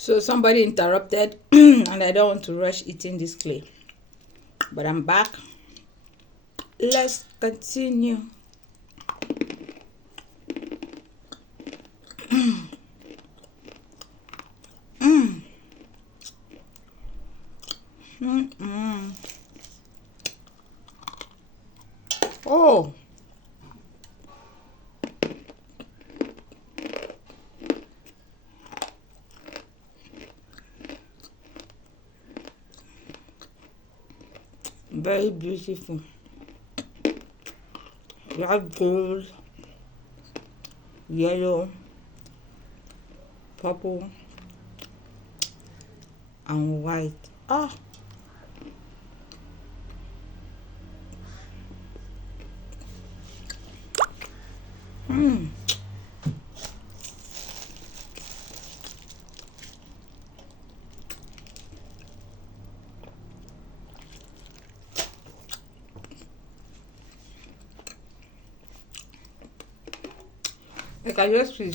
So somebody interrupted and I don't want to rush eating this clay. But I'm back. Let's continue. Oh, very beautiful. We have gold, yellow, purple, and white. Ah, I can just feel.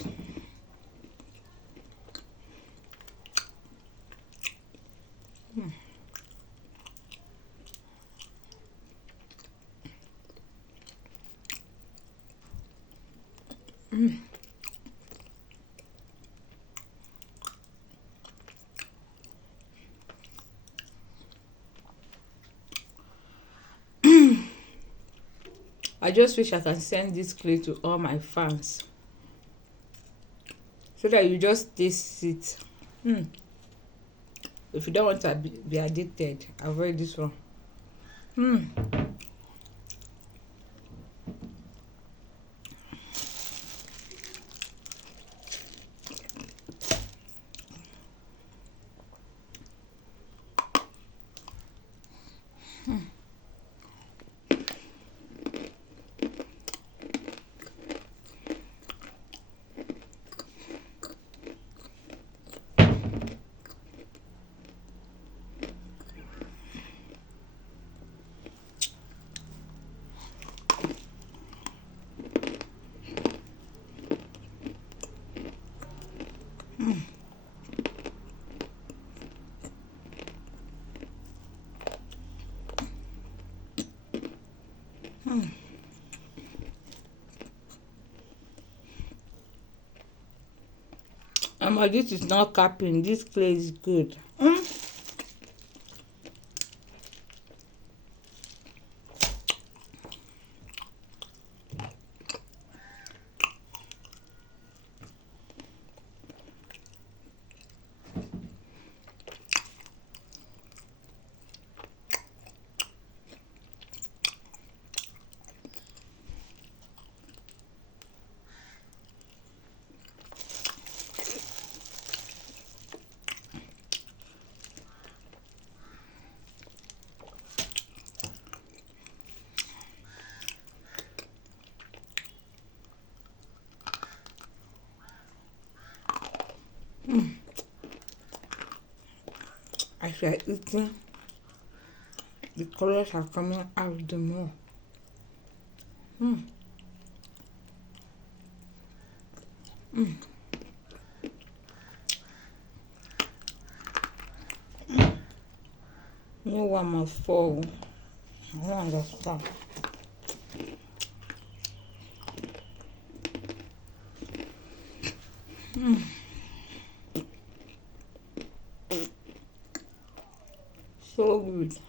I just wish I can send this clay to all my fans so that you just taste it. If you don't want to be addicted, avoid this one. This is not capping. This clay is good. As you are eating, the colors are coming out the more. No one must fall. I don't understand. So good.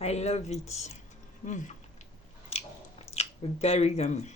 I love it. Very yummy.